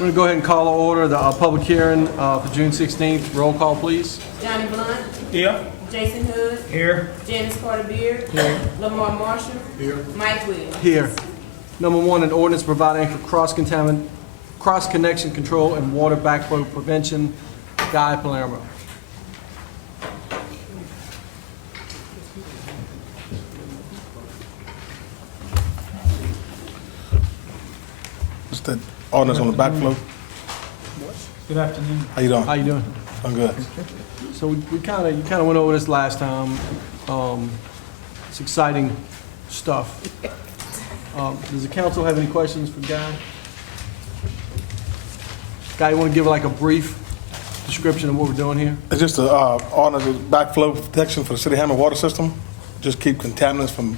going to go ahead and call to order the public hearing for June 16th. Roll call, please. Johnny Blunt. Here. Jason Hood. Here. Janice Carter Beard. Here. Lamar Marshall. Here. Mike Williams. Here. Number one, an ordinance providing for cross-connection control and water backflow prevention. Guy Palermo. Just the ordinance on the backflow. Good afternoon. How you doing? How you doing? I'm good. So you kind of went over this last time. It's exciting stuff. Does the council have any questions for Guy? Guy, you want to give like a brief description of what we're doing here? It's just a ordinance of backflow protection for the city of Hammond water system. Just keep contaminants from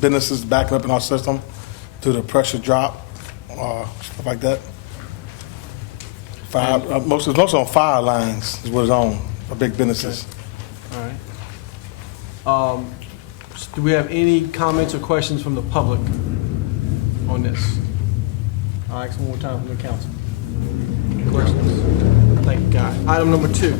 businesses backing up in our system to the pressure drop, stuff like that. Fire, most on fire lines is what it's on for big businesses. All right. Do we have any comments or questions from the public on this? I'll ask one more time from the council. Any questions? Thank you, Guy. Item number 2,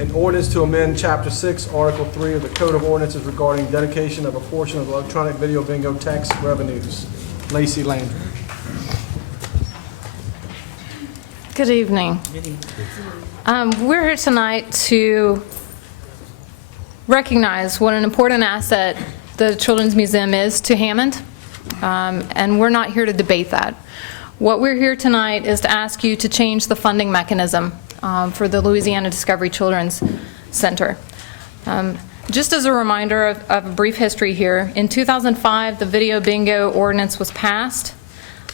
an ordinance to amend Chapter 6, Article 3 of the Code of Ordinances regarding dedication of a portion of electronic video bingo tax revenues. Lacey Landry. Good evening. We're here tonight to recognize what an important asset the Children's Museum is to Hammond, and we're not here to debate that. What we're here tonight is to ask you to change the funding mechanism for the Louisiana Discovery Children's Center. Just as a reminder of a brief history here, in 2005 the video bingo ordinance was passed.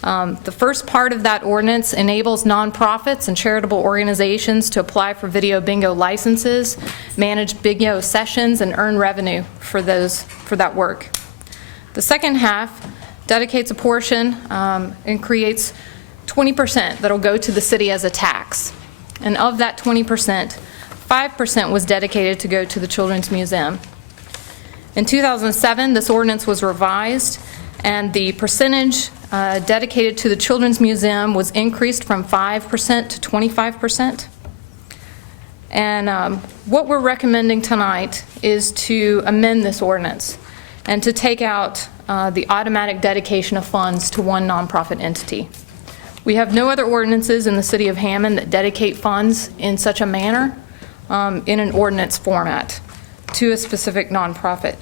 The first part of that ordinance enables nonprofits and charitable organizations to apply for video bingo licenses, manage bingo sessions, and earn revenue for that work. The second half dedicates a portion and creates 20% that'll go to the city as a tax. And of that 20%, 5% was dedicated to go to the Children's Museum. In 2007, this ordinance was revised, and the percentage dedicated to the Children's Museum was increased from 5% to 25%. And what we're recommending tonight is to amend this ordinance and to take out the automatic dedication of funds to one nonprofit entity. We have no other ordinances in the city of Hammond that dedicate funds in such a manner in an ordinance format to a specific nonprofit.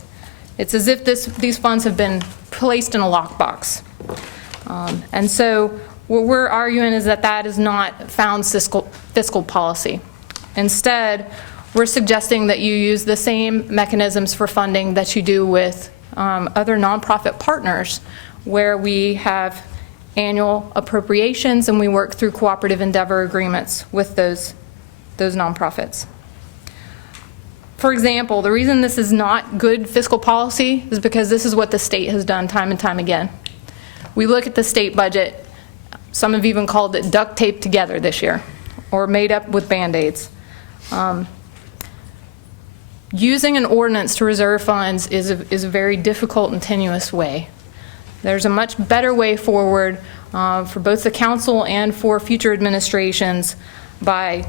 It's as if these funds have been placed in a lockbox. And so what we're arguing is that is not sound fiscal policy. Instead, we're suggesting that you use the same mechanisms for funding that you do with other nonprofit partners, where we have annual appropriations and we work through cooperative endeavor agreements with those nonprofits. For example, the reason this is not good fiscal policy is because this is what the state has done time and time again. We look at the state budget, some have even called it duct taped together this year, or made up with Band-Aids. Using an ordinance to reserve funds is a very difficult and tenuous way. There's a much better way forward for both the council and for future administrations by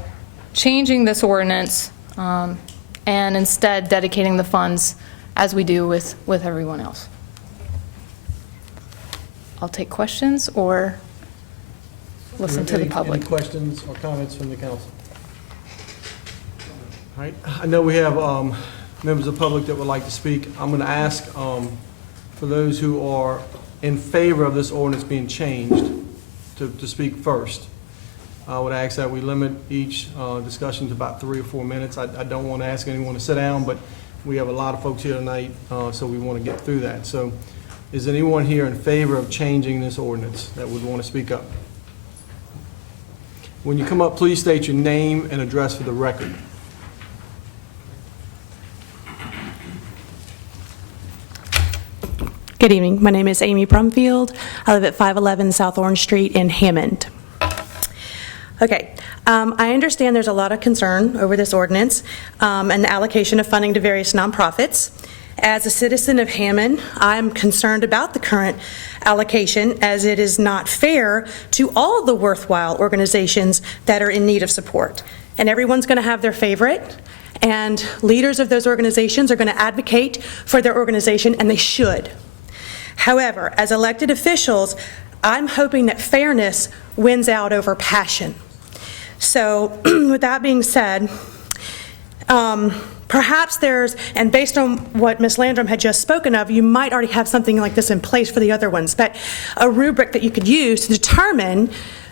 changing this ordinance and instead dedicating the funds as we do with everyone else. I'll take questions or listen to the public. Any questions or comments from the council? All right. I know we have members of the public that would like to speak. I'm going to ask for those who are in favor of this ordinance being changed to speak first. I would ask that we limit each discussion to about 3 or 4 minutes. I don't want to ask anyone to sit down, but we have a lot of folks here tonight, so we want to get through that. So is anyone here in favor of changing this ordinance that would want to speak up? When you come up, please state your name and address for the record. Good evening. My name is Amy Brumfield. I live at 511 South Orange Street in Hammond. Okay, I understand there's a lot of concern over this ordinance and the allocation of funding to various nonprofits. As a citizen of Hammond, I'm concerned about the current allocation as it is not fair to all the worthwhile organizations that are in need of support. And everyone's going to have their favorite, and leaders of those organizations are going to advocate for their organization, and they should. However, as elected officials, I'm hoping that fairness wins out over passion. So with that being said, perhaps there's, and based on what Ms. Landrum had just spoken of, you might already have something like this in place for the other ones, but a rubric that you could use to determine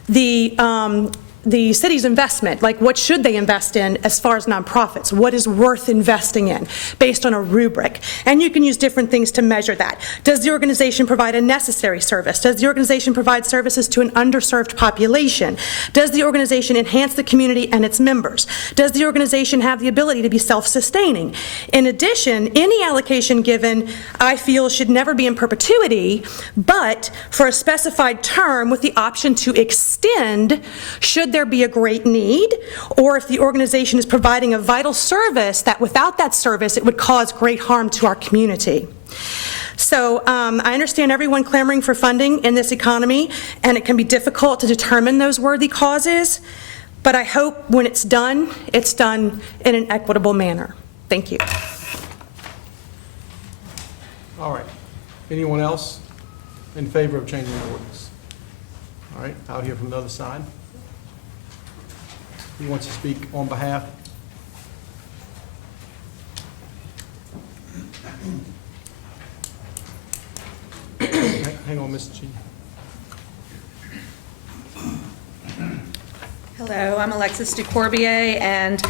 the city's investment, like what should they invest in as far as nonprofits, what is worth investing in based on a rubric. And you can use different things to measure that. Does the organization provide a necessary service? Does the organization provide services to an underserved population? Does the organization enhance the community and its members? Does the organization have the ability to be self-sustaining? In addition, any allocation given, I feel, should never be in perpetuity, but for a specified term with the option to extend should there be a great need, or if the organization is providing a vital service that without that service it would cause great harm to our community. So I understand everyone clamoring for funding in this economy, and it can be difficult to determine those worthy causes, but I hope when it's done in an equitable manner. Thank you. All right. Anyone else in favor of changing the ordinance? All right, I'll hear from the other side. Who wants to speak on behalf? Hang on, Mr. G. Hello, I'm Alexis DuCorbier, and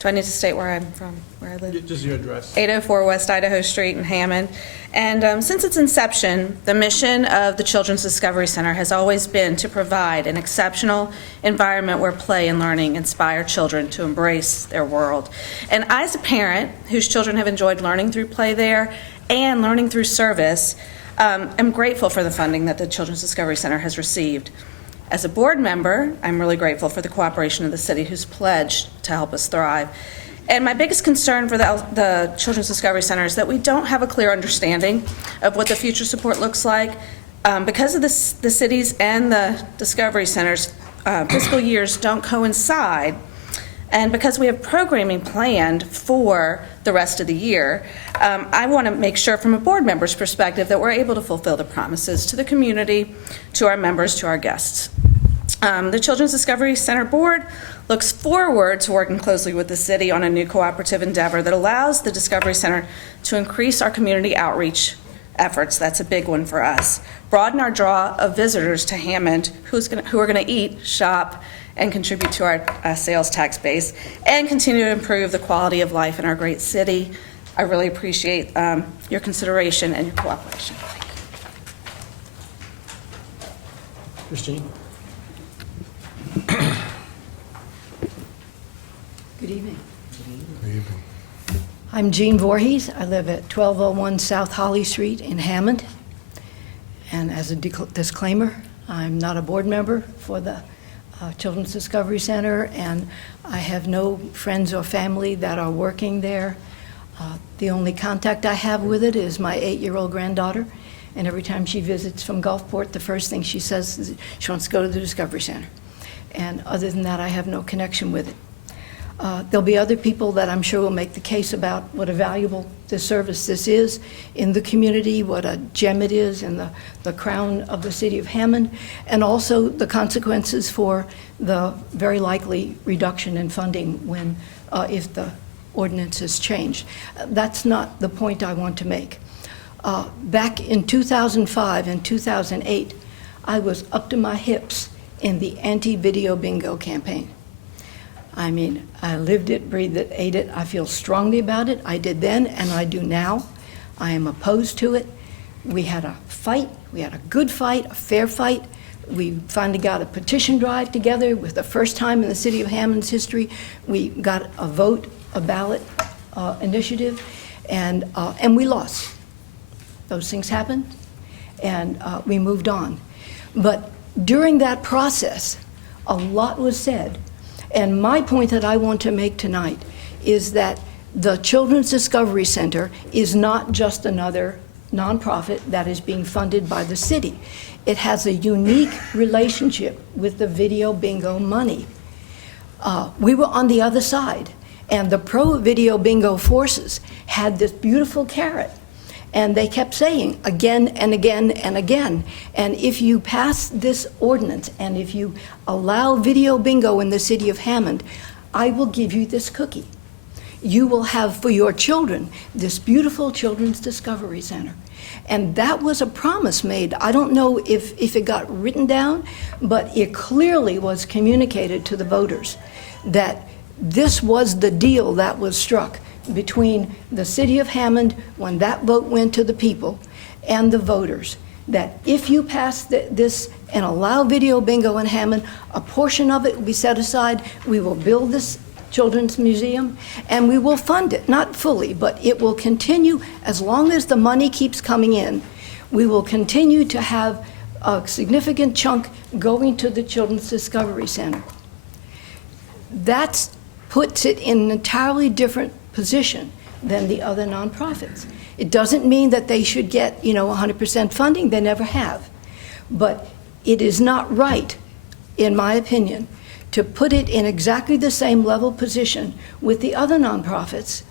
do I need to state where I'm from, where I live? Just your address. 804 West Idaho Street in Hammond. And since its inception, the mission of the Children's Discovery Center has always been to provide an exceptional environment where play and learning inspire children to embrace their world. And I, as a parent whose children have enjoyed learning through play there and learning through service, am grateful for the funding that the Children's Discovery Center has received. As a board member, I'm really grateful for the cooperation of the city who's pledged to help us thrive. And my biggest concern for the Children's Discovery Center is that we don't have a clear understanding of what the future support looks like. Because of the city's and the Discovery Center's fiscal years don't coincide, and because we have programming planned for the rest of the year, I want to make sure from a board member's perspective that we're able to fulfill the promises to the community, to our members, to our guests. The Children's Discovery Center Board looks forward to working closely with the city on a new cooperative endeavor that allows the Discovery Center to increase our community outreach efforts. That's a big one for us. Broaden our draw of visitors to Hammond who are going to eat, shop, and contribute to our sales tax base, and continue to improve the quality of life in our great city. I really appreciate your consideration and your cooperation. Christine? Good evening. I'm Jean Voorhees. I live at 1201 South Holly Street in Hammond. And as a disclaimer, I'm not a board member for the Children's Discovery Center, and I have no friends or family that are working there. The only contact I have with it is my 8-year-old granddaughter, and every time she visits from Gulfport, the first thing she says is she wants to go to the Discovery Center. And other than that, I have no connection with it. There'll be other people that I'm sure will make the case about what a valuable service this is in the community, what a gem it is in the crown of the city of Hammond, and also the consequences for the very likely reduction in funding when, if the ordinance is changed. That's not the point I want to make. Back in 2005 and 2008, I was up to my hips in the anti-video bingo campaign. I mean, I lived it, breathed it, ate it. I feel strongly about it. I did then, and I do now. I am opposed to it. We had a fight. We had a good fight, a fair fight. We finally got a petition drive together. With the first time in the city of Hammond's history, we got a vote, a ballot initiative, and we lost. Those things happened, and we moved on. But during that process, a lot was said. And my point that I want to make tonight is that The Children's Discovery Center is not just another nonprofit that is being funded by the city. It has a unique relationship with the video bingo money. We were on the other side, and the pro-video bingo forces had this beautiful carrot, and they kept saying again and again and again, and if you pass this ordinance and if you allow video bingo in the city of Hammond, I will give you this cookie. You will have for your children this beautiful Children's Discovery Center. And that was a promise made. I don't know if it got written down, but it clearly was communicated to the voters that this was the deal that was struck between the city of Hammond when that vote went to the people and the voters, that if you pass this and allow video bingo in Hammond, a portion of it will be set aside. We will build this Children's Museum, and we will fund it, not fully, but it will continue as long as the money keeps coming in. We will continue to have a significant chunk going to the Children's Discovery Center. That puts it in an entirely different position than the other nonprofits. It doesn't mean that they should get, 100% funding. They never have. But it is not right, in my opinion, to put it in exactly the same level position with the other nonprofits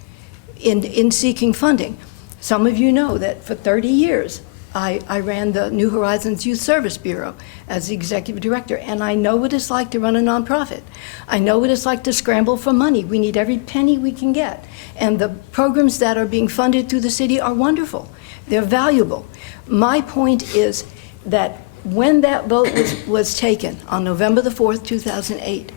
in seeking funding. Some of you know that for 30 years, I ran the New Horizons Youth Service Bureau as the executive director, and I know what it's like to run a nonprofit. I know what it's like to scramble for money. We need every penny we can get, and the programs that are being funded through the city are wonderful. They're valuable. My point is that when that vote was taken on November the 4th, 2008,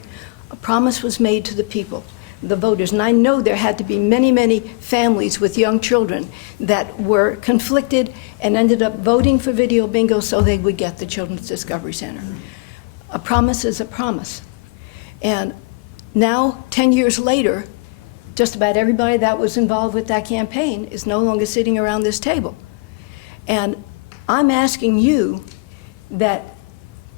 a promise was made to the people, the voters, and I know there had to be many, many families with young children that were conflicted and ended up voting for video bingo so they would get the Children's Discovery Center. A promise is a promise. And now, 10 years later, just about everybody that was involved with that campaign is no longer sitting around this table. And I'm asking you that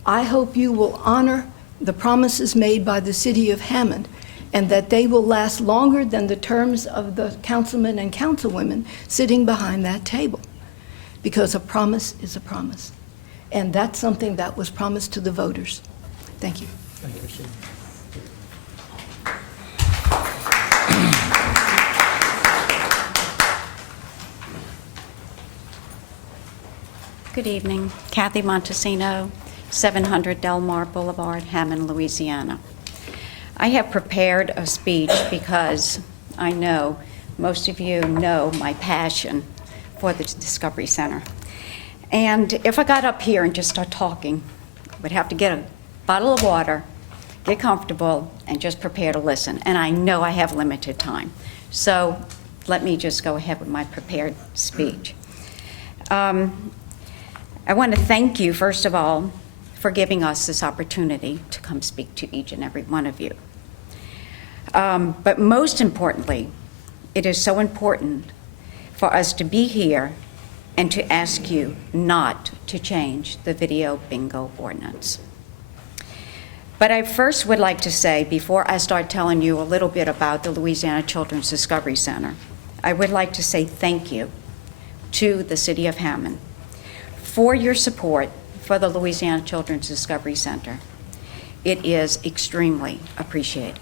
I hope you will honor the promises made by the city of Hammond, and that they will last longer than the terms of the councilmen and councilwomen sitting behind that table. Because a promise is a promise. And that's something that was promised to the voters. Thank you. Thank you, Christine. Good evening. Kathy Montesino, 700 Del Mar Boulevard, Hammond, Louisiana. I have prepared a speech because I know most of you know my passion for the Discovery Center. And if I got up here and just start talking, I would have to get a bottle of water, get comfortable, and just prepare to listen. And I know I have limited time. So let me just go ahead with my prepared speech. I want to thank you, first of all, for giving us this opportunity to come speak to each and every one of you. But most importantly, it is so important for us to be here and to ask you not to change the video bingo ordinance. But I first would like to say, before I start telling you a little bit about the Louisiana Children's Discovery Center, I would like to say thank you to the City of Hammond for your support for the Louisiana Children's Discovery Center. It is extremely appreciated.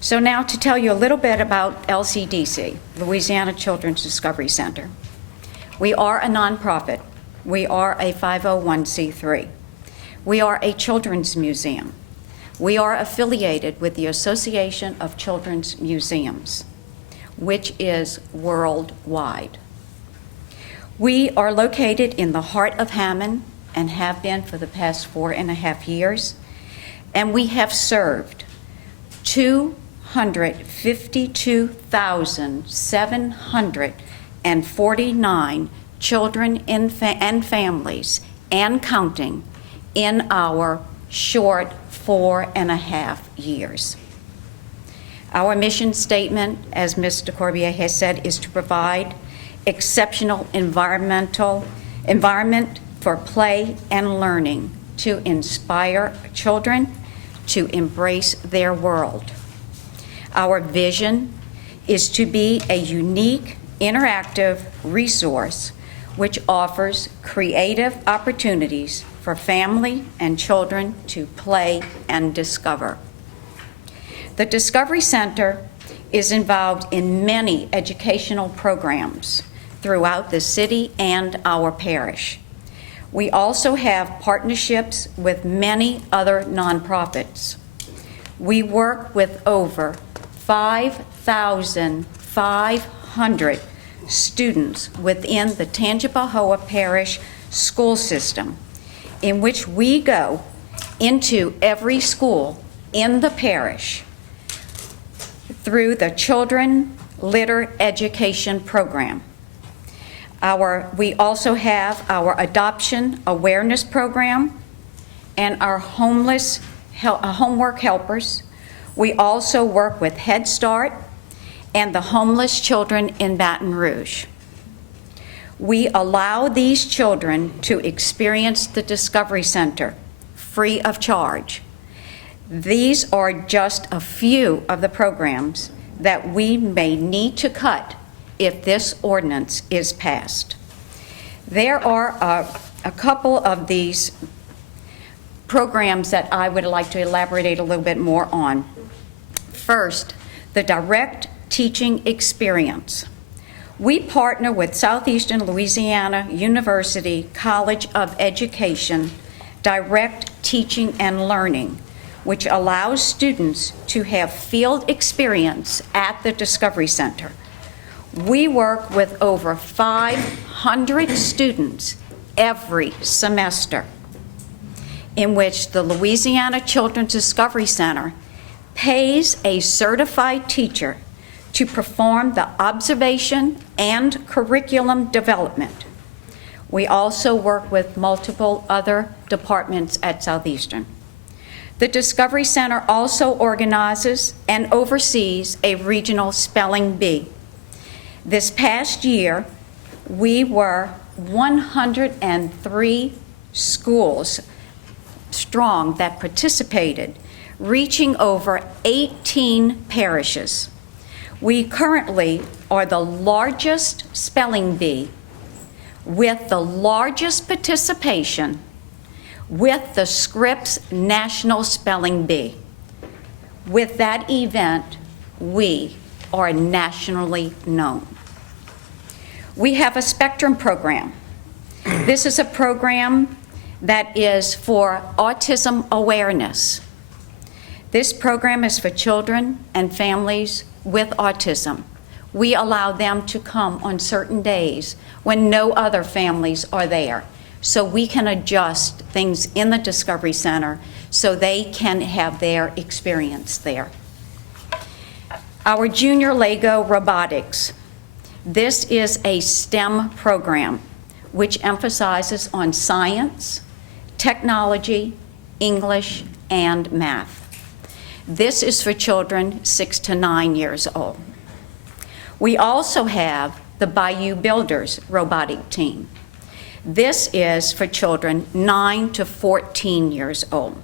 So now to tell you a little bit about LCDC, Louisiana Children's Discovery Center. We are a nonprofit. We are a 501c3. We are a children's museum. We are affiliated with the Association of Children's Museums, which is worldwide. We are located in the heart of Hammond and have been for the past 4.5 years, and we have served 252,749 children and families and counting in our short 4.5 years. Our mission statement, as Mr. Corbier has said, is to provide exceptional environment for play and learning to inspire children to embrace their world. Our vision is to be a unique, interactive resource which offers creative opportunities for family and children to play and discover. The Discovery Center is involved in many educational programs throughout the city and our parish. We also have partnerships with many other nonprofits. We work with over 5,500 students within the Tangipahoa Parish school system, in which we go into every school in the parish through the Children Litter Education Program. We also have our Adoption Awareness Program and our homework helpers. We also work with Head Start and the homeless children in Baton Rouge. We allow these children to experience the Discovery Center free of charge. These are just a few of the programs that we may need to cut if this ordinance is passed. There are a couple of these programs that I would like to elaborate a little bit more on. First, the direct teaching experience. We partner with Southeastern Louisiana University College of Education Direct Teaching and Learning, which allows students to have field experience at the Discovery Center. We work with over 500 students every semester, in which the Louisiana Children's Discovery Center pays a certified teacher to perform the observation and curriculum development. We also work with multiple other departments at Southeastern. The Discovery Center also organizes and oversees a regional spelling bee. This past year, we were 103 schools strong that participated, reaching over 18 parishes. We currently are the largest spelling bee with the largest participation with the Scripps National Spelling Bee. With that event, we are nationally known. We have a Spectrum program. This is a program that is for autism awareness. This program is for children and families with autism. We allow them to come on certain days when no other families are there, so we can adjust things in the Discovery Center so they can have their experience there. Our Junior Lego Robotics. This is a STEM program which emphasizes on science, technology, English, and math. This is for children 6 to 9 years old. We also have the Bayou Builders robotic team. This is for children 9 to 14 years old.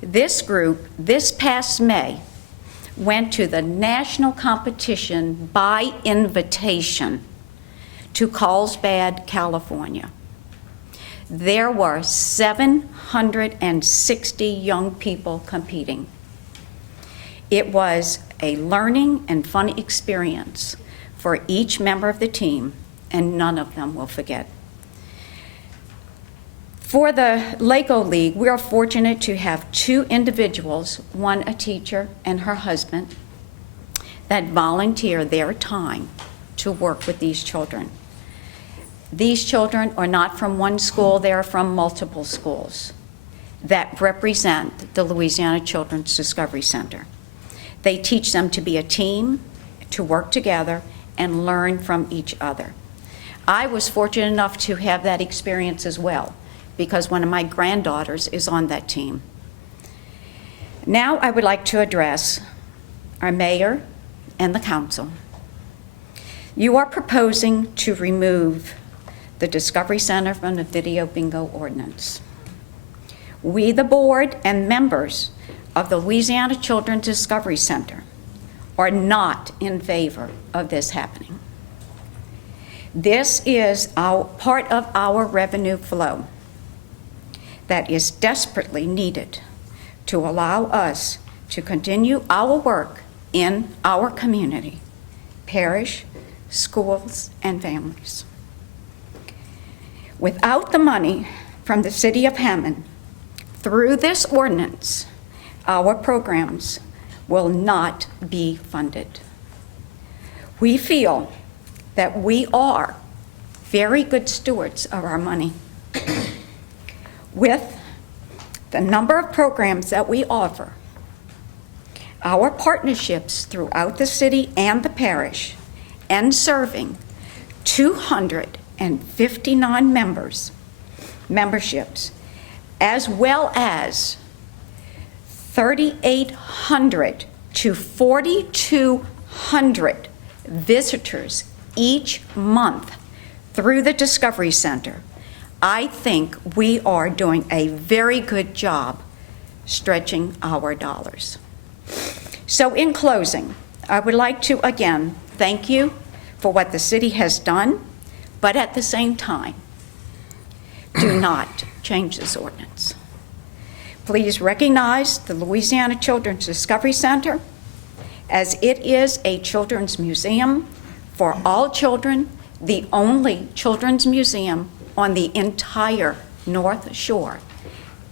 This group, this past May, went to the national competition by invitation to Carlsbad, California. There were 760 young people competing. It was a learning and fun experience for each member of the team, and none of them will forget. For the Lego League, we are fortunate to have 2 individuals, one a teacher and her husband, that volunteer their time to work with these children. These children are not from one school, they are from multiple schools that represent the Louisiana Children's Discovery Center. They teach them to be a team, to work together, and learn from each other. I was fortunate enough to have that experience as well, because one of my granddaughters is on that team. Now I would like to address our mayor and the council. You are proposing to remove the Discovery Center from the video bingo ordinance. We, the board and members of the Louisiana Children's Discovery Center, are not in favor of this happening. This is part of our revenue flow that is desperately needed to allow us to continue our work in our community, parish, schools, and families. Without the money from the City of Hammond, through this ordinance, our programs will not be funded. We feel that we are very good stewards of our money. With the number of programs that we offer, our partnerships throughout the city and the parish, and serving 259 memberships, as well as 3,800 to 4,200 visitors each month through the Discovery Center, I think we are doing a very good job stretching our dollars. So in closing, I would like to again thank you for what the city has done, but at the same time, do not change this ordinance. Please recognize the Louisiana Children's Discovery Center as it is a children's museum for all children, the only children's museum on the entire North Shore,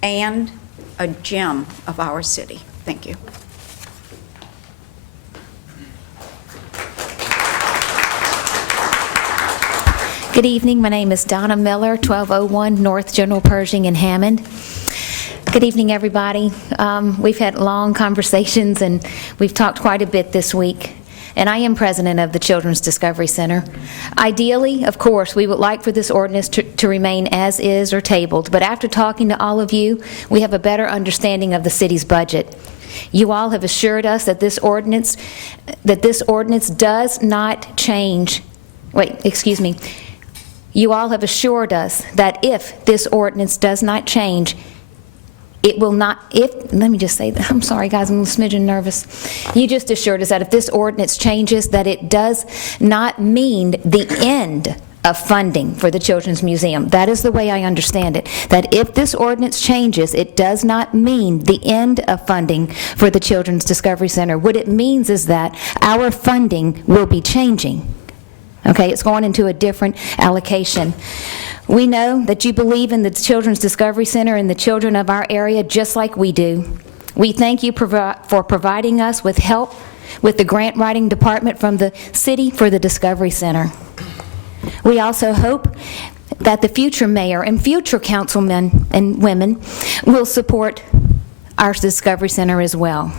and a gem of our city. Thank you. Good evening. My name is Donna Miller, 1201 North General Pershing in Hammond. Good evening, everybody. We've had long conversations, and we've talked quite a bit this week. And I am president of the Children's Discovery Center. Ideally, of course, we would like for this ordinance to remain as is or tabled, but after talking to all of you, we have a better understanding of the city's budget. You all have assured us that this ordinance does not change. You all have assured us that if this ordinance does not change, it will not, let me just say that, I'm sorry guys, I'm a smidgen nervous. You just assured us that if this ordinance changes, that it does not mean the end of funding for the Children's Museum. That is the way I understand it. That if this ordinance changes, it does not mean the end of funding for the Children's Discovery Center. What it means is that our funding will be changing. Okay, it's going into a different allocation. We know that you believe in the Children's Discovery Center and the children of our area just like we do. We thank you for providing us with help with the grant writing department from the city for the Discovery Center. We also hope that the future mayor and future councilmen and women will support our Discovery Center as well.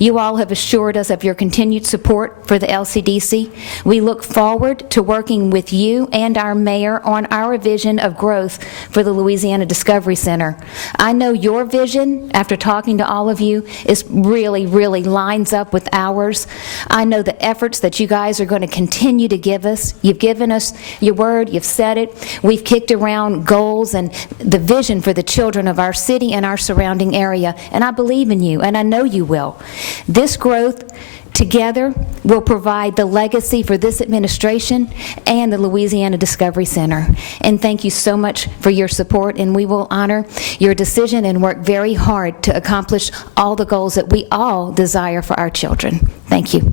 You all have assured us of your continued support for the LCDC. We look forward to working with you and our mayor on our vision of growth for the Louisiana Discovery Center. I know your vision, after talking to all of you, is really lines up with ours. I know the efforts that you guys are going to continue to give us. You've given us your word, you've said it. We've kicked around goals and the vision for the children of our city and our surrounding area, and I believe in you, and I know you will. This growth together will provide the legacy for this administration and the Louisiana Discovery Center. And thank you so much for your support, and we will honor your decision and work very hard to accomplish all the goals that we all desire for our children. Thank you.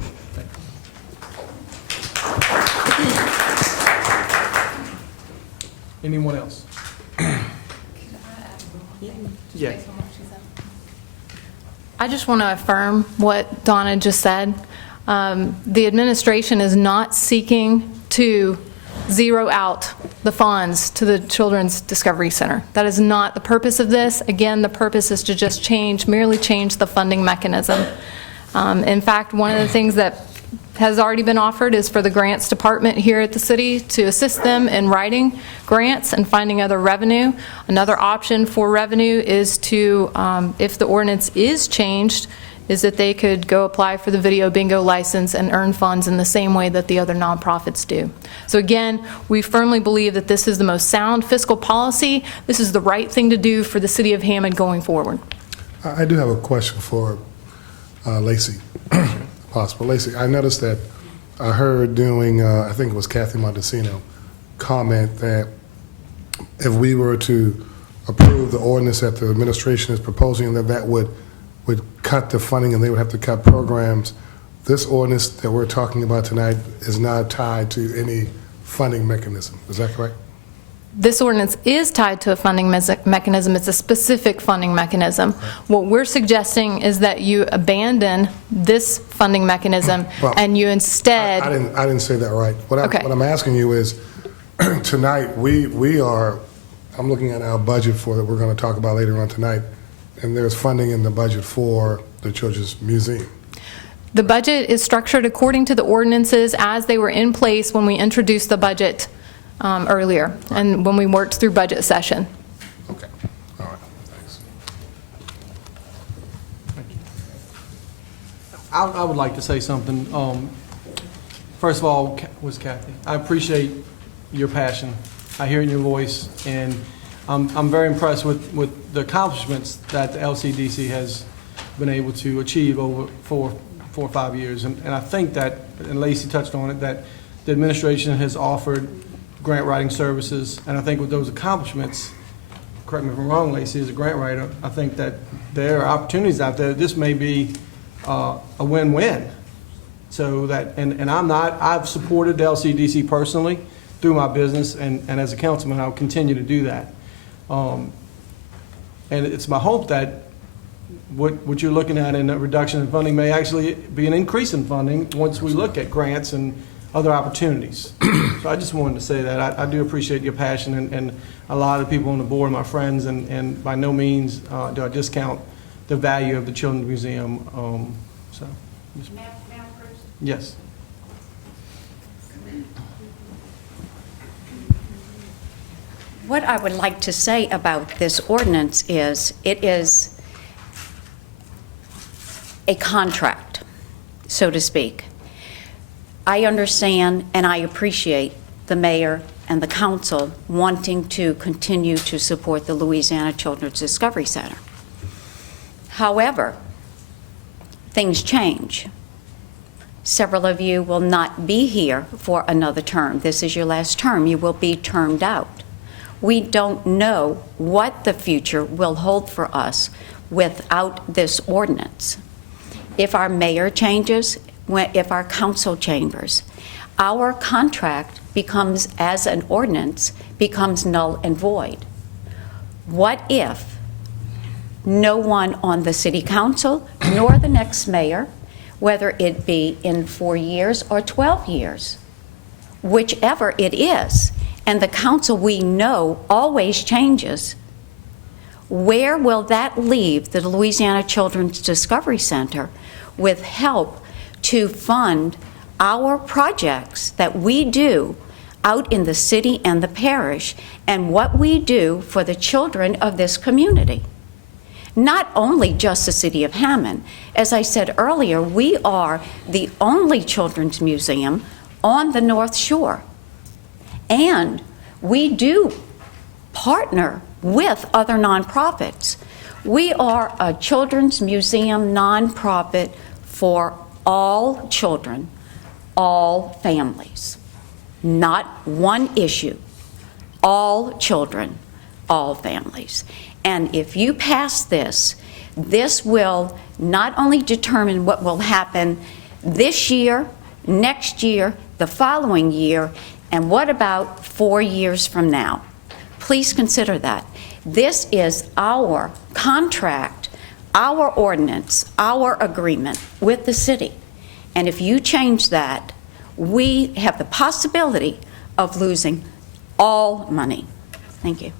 Anyone else? Yeah. I just want to affirm what Donna just said. The administration is not seeking to zero out the funds to the Children's Discovery Center. That is not the purpose of this. Again, the purpose is to just merely change the funding mechanism. In fact, one of the things that has already been offered is for the grants department here at the city to assist them in writing grants and finding other revenue. Another option for revenue is to, if the ordinance is changed, is that they could go apply for the video bingo license and earn funds in the same way that the other nonprofits do. So again, we firmly believe that this is the most sound fiscal policy. This is the right thing to do for the city of Hammond going forward. I do have a question for Lacey. possible. Lacey, I noticed that I heard during, I think it was Kathy Montesino, comment that if we were to approve the ordinance that the administration is proposing, that would cut the funding and they would have to cut programs. This ordinance that we're talking about tonight is not tied to any funding mechanism. Is that correct? This ordinance is tied to a funding mechanism. It's a specific funding mechanism. What we're suggesting is that you abandon this funding mechanism Well, and you instead... I didn't say that right. What I'm asking you is, tonight, I'm looking at our budget for that we're going to talk about later on tonight, and there's funding in the budget for the Children's Museum. The budget is structured according to the ordinances as they were in place when we introduced the budget earlier and when we worked through budget session. Okay. All right. Thanks. I would like to say something. First of all, was Kathy, I appreciate your passion. I hear it in your voice, and I'm very impressed with the accomplishments that the LCDC has been able to achieve over 4 or 5 years. And I think that, and Lacey touched on it, that the administration has offered grant writing services, and I think with those accomplishments, correct me if I'm wrong, Lacey, as a grant writer, I think that there are opportunities out there. This may be a win-win. So that, and I've supported the LCDC personally through my business, and as a councilman, I'll continue to do that. And it's my hope that what you're looking at in a reduction in funding may actually be an increase in funding once we look at grants and other opportunities. So I just wanted to say that. I do appreciate your passion, and a lot of people on the board, my friends, and by no means do I discount the value of the Children's Museum. Yes. What I would like to say about this ordinance is it is a contract, so to speak. I understand and I appreciate the mayor and the council wanting to continue to support the Louisiana Children's Discovery Center. However, things change. Several of you will not be here for another term. This is your last term. You will be termed out. We don't know what the future will hold for us without this ordinance. If our mayor changes, if our council changes, our contract becomes, as an ordinance, becomes null and void. What if no one on the city council nor the next mayor, whether it be in 4 years or 12 years, whichever it is, and the council we know always changes, where will that leave the Louisiana Children's Discovery Center with help to fund our projects that we do out in the city and the parish, and what we do for the children of this community? Not only just the city of Hammond. As I said earlier, we are the only children's museum on the North Shore. And we do partner with other nonprofits. We are a children's museum nonprofit for all children, all families. Not one issue. All children, all families. And if you pass this, this will not only determine what will happen this year, next year, the following year, and what about 4 years from now? Please consider that. This is our contract, our ordinance, our agreement with the city. And if you change that, we have the possibility of losing all money. Thank you.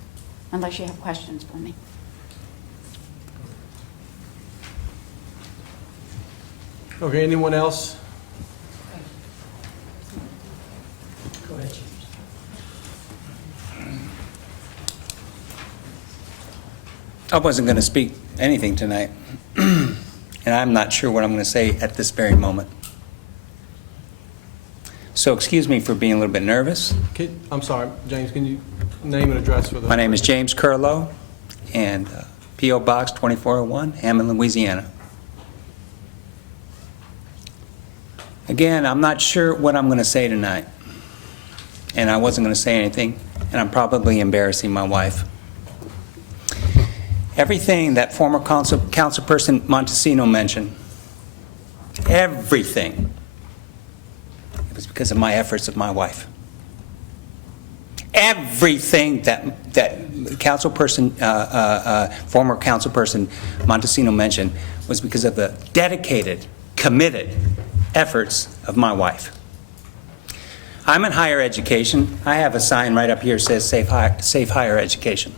Unless you have questions for me. Okay, anyone else? Go ahead, James. I wasn't going to speak anything tonight, and I'm not sure what I'm going to say at this very moment. So excuse me for being a little bit nervous. I'm sorry, James, can you name and address for the... My name is James Curlow, and P.O. Box 2401, Hammond, Louisiana. Again, I'm not sure what I'm going to say tonight. And I wasn't going to say anything, and I'm probably embarrassing my wife. Everything that former councilperson Montesino mentioned, everything, it was because of my efforts of my wife. Everything that former councilperson Montesino mentioned was because of the dedicated, committed efforts of my wife. I'm in higher education. I have a sign right up here that says safe higher education.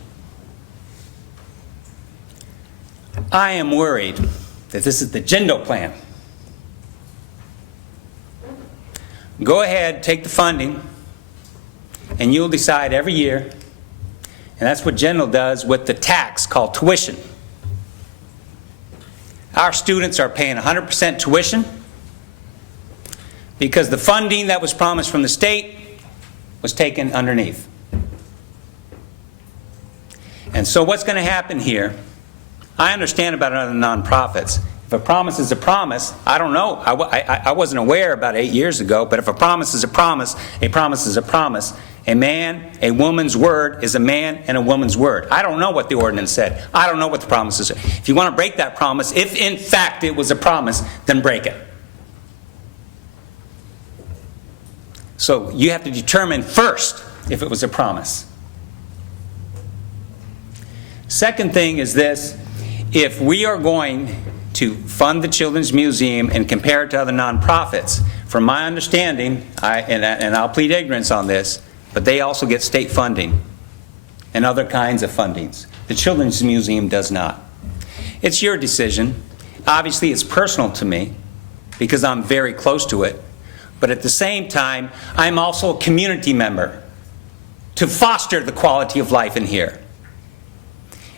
I am worried that this is the Jindal plan. Go ahead, take the funding, and you'll decide every year, and that's what Jindal does with the tax called tuition. Our students are paying 100% tuition because the funding that was promised from the state was taken underneath. And so what's going to happen here, I understand about other nonprofits. If a promise is a promise, I don't know. I wasn't aware about 8 years ago, but if a promise is a promise is a promise. A man, a woman's word is a man and a woman's word. I don't know what the ordinance said. I don't know what the promise is. If you want to break that promise, if in fact it was a promise, then break it. So you have to determine first if it was a promise. Second thing is this: if we are going to fund the Children's Museum and compare it to other nonprofits, from my understanding, and I'll plead ignorance on this, but they also get state funding and other kinds of fundings. The Children's Museum does not. It's your decision. Obviously, it's personal to me because I'm very close to it. But at the same time, I'm also a community member to foster the quality of life in here.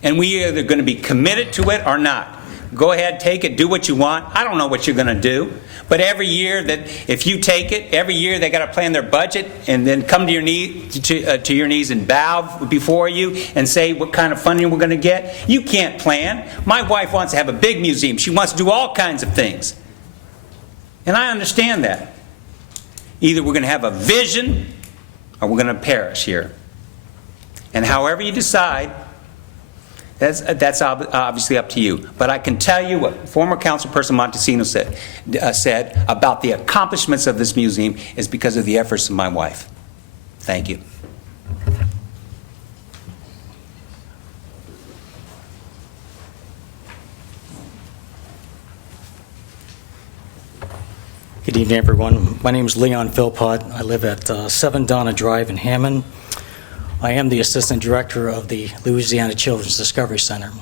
And we are either going to be committed to it or not. Go ahead, take it, do what you want. I don't know what you're going to do. But every year that, if you take it, every year they got to plan their budget and then come to your knees and bow before you and say what kind of funding we're going to get. You can't plan. My wife wants to have a big museum. She wants to do all kinds of things. And I understand that. Either we're going to have a vision or we're going to perish here. And however you decide, that's obviously up to you. But I can tell you what former councilperson Montesino said about the accomplishments of this museum is because of the efforts of my wife. Thank you. Good evening, everyone. My name is Leon Philpott. I live at 7 Donna Drive in Hammond. I am the Assistant Director of the Louisiana Children's Discovery Center.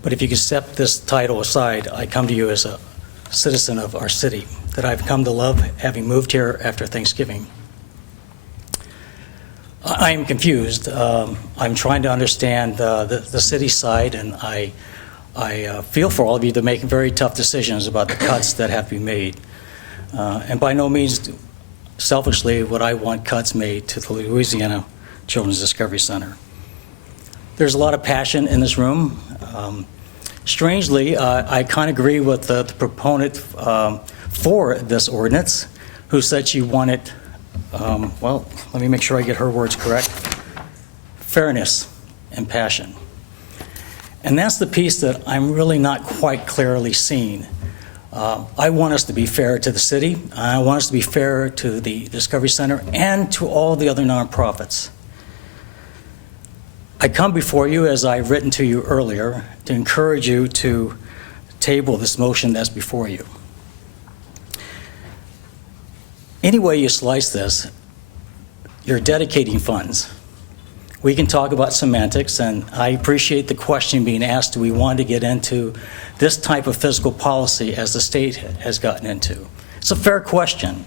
But if you could step this title aside, I come to you as a citizen of our city that I've come to love, having moved here after Thanksgiving. I am confused. I'm trying to understand the city side, and I feel for all of you to make very tough decisions about the cuts that have to be made. And by no means, selfishly, would I want cuts made to the Louisiana Children's Discovery Center. There's a lot of passion in this room. Strangely, I kind of agree with the proponent for this ordinance, who said she wanted, well, let me make sure I get her words correct, fairness and passion. And that's the piece that I'm really not quite clearly seeing. I want us to be fair to the city. I want us to be fair to the Discovery Center and to all the other nonprofits. I come before you, as I've written to you earlier, to encourage you to table this motion that's before you. Any way you slice this, you're dedicating funds. We can talk about semantics, and I appreciate the question being asked, do we want to get into this type of fiscal policy as the state has gotten into? It's a fair question.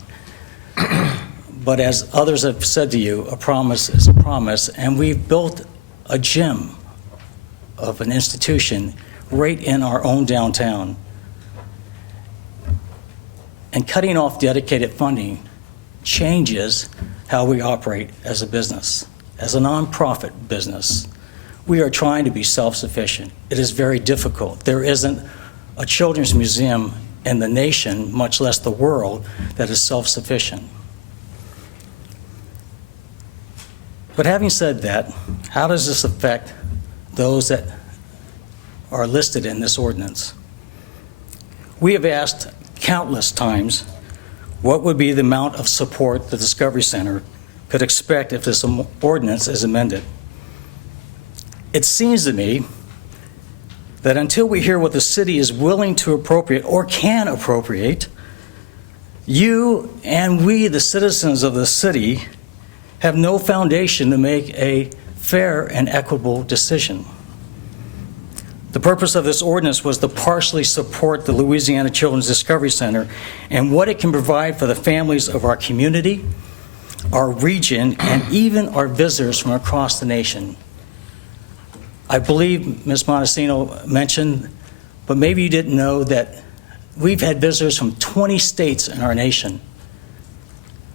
But as others have said to you, a promise is a promise, and we've built a gem of an institution right in our own downtown. And cutting off dedicated funding changes how we operate as a business. As a nonprofit business, we are trying to be self-sufficient. It is very difficult. There isn't a children's museum in the nation, much less the world, that is self-sufficient. But having said that, how does this affect those that are listed in this ordinance? We have asked countless times what would be the amount of support the Discovery Center could expect if this ordinance is amended. It seems to me that until we hear what the city is willing to appropriate or can appropriate, you and we, the citizens of the city, have no foundation to make a fair and equitable decision. The purpose of this ordinance was to partially support the Louisiana Children's Discovery Center and what it can provide for the families of our community, our region, and even our visitors from across the nation. I believe Ms. Montesino mentioned, but maybe you didn't know, that we've had visitors from 20 states in our nation.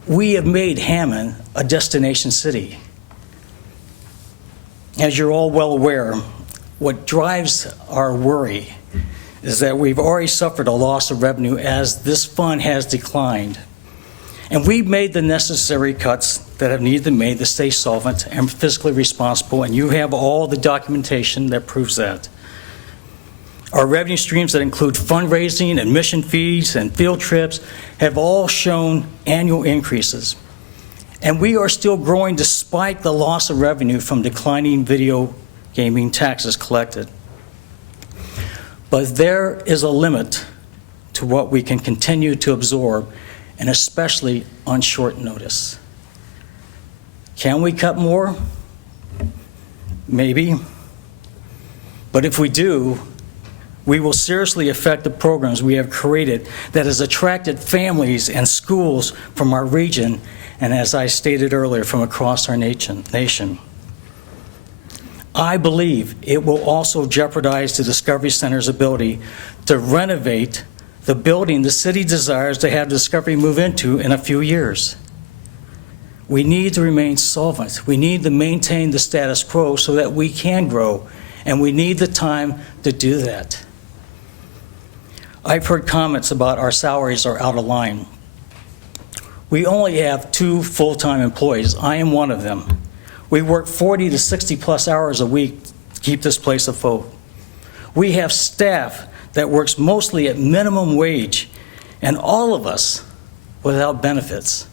We have made Hammond a destination city. As you're all well aware, what drives our worry is that we've already suffered a loss of revenue as this fund has declined. And we've made the necessary cuts that have needed to be made to stay solvent and fiscally responsible, and you have all the documentation that proves that. Our revenue streams that include fundraising, admission fees, and field trips have all shown annual increases. And we are still growing despite the loss of revenue from declining video gaming taxes collected. But there is a limit to what we can continue to absorb, and especially on short notice. Can we cut more? Maybe. But if we do, we will seriously affect the programs we have created that has attracted families and schools from our region, and as I stated earlier, from across our nation. I believe it will also jeopardize the Discovery Center's ability to renovate the building the city desires to have Discovery move into in a few years. We need to remain solvent. We need to maintain the status quo so that we can grow, and we need the time to do that. I've heard comments about our salaries are out of line. We only have 2 full-time employees. I am one of them. We work 40 to 60 plus hours a week to keep this place afloat. We have staff that works mostly at minimum wage, and all of us without benefits.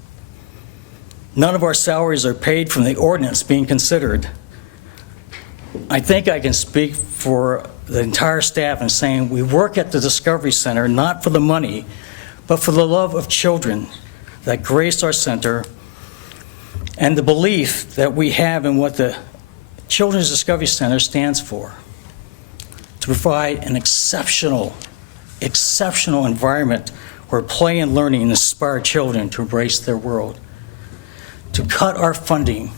None of our salaries are paid from the ordinance being considered. I think I can speak for the entire staff in saying we work at the Discovery Center not for the money, but for the love of children that grace our center, and the belief that we have in what the Children's Discovery Center stands for: to provide an exceptional environment where play and learning inspire children to embrace their world. To cut our funding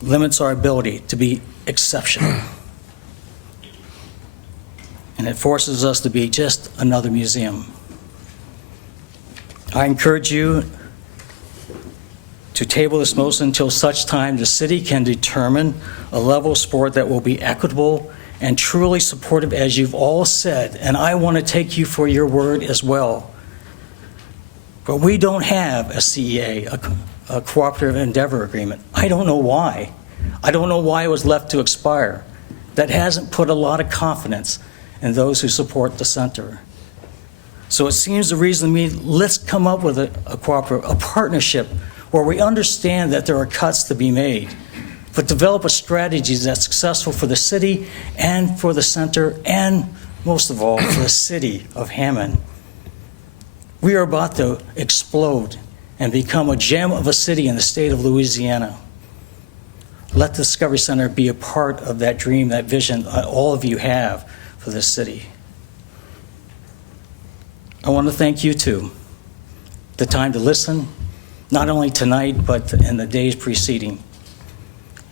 limits our ability to be exceptional. And it forces us to be just another museum. I encourage you to table this motion until such time the city can determine a level of support that will be equitable and truly supportive, as you've all said, and I want to take you for your word as well. But we don't have a CEA, a cooperative endeavor agreement. I don't know why. I don't know why it was left to expire. That hasn't put a lot of confidence in those who support the center. So it seems the reason to me, let's come up with a cooperative, a partnership where we understand that there are cuts to be made, but develop a strategy that's successful for the city and for the center, and most of all, for the city of Hammond. We are about to explode and become a gem of a city in the state of Louisiana. Let the Discovery Center be a part of that dream, that vision all of you have for this city. I want to thank you too. The time to listen, not only tonight, but in the days preceding.